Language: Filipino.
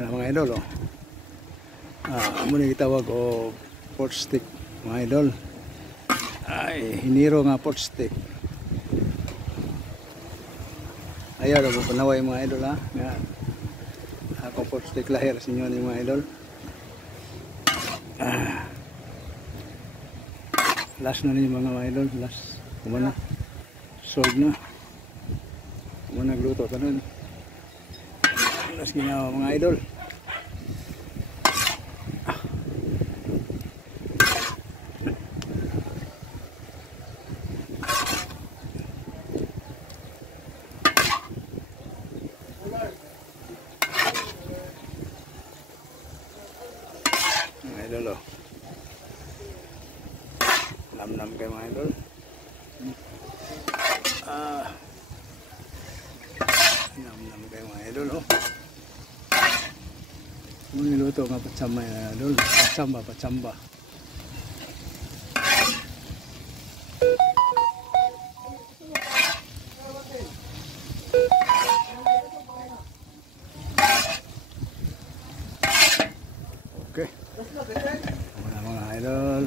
Ano mga idol, oh. Muna gitawag o pork stick mga idol. Ay, hiniro nga pork stick. Ayaw na po panaway mga idol ha. Yan. Ako pork stick lahir sa inyo ni mga idol. Last na niyo mga idol. Last. Kumana. Sold na. Kumana nagluto. Tanon. Last ginawa mga idol. Mga idol, oh. Nam-nam kayo mga idol. Nam-nam kayo mga idol, oh. Niluto nga patsamba mga idol. Patsamba. Okay. Mga idol.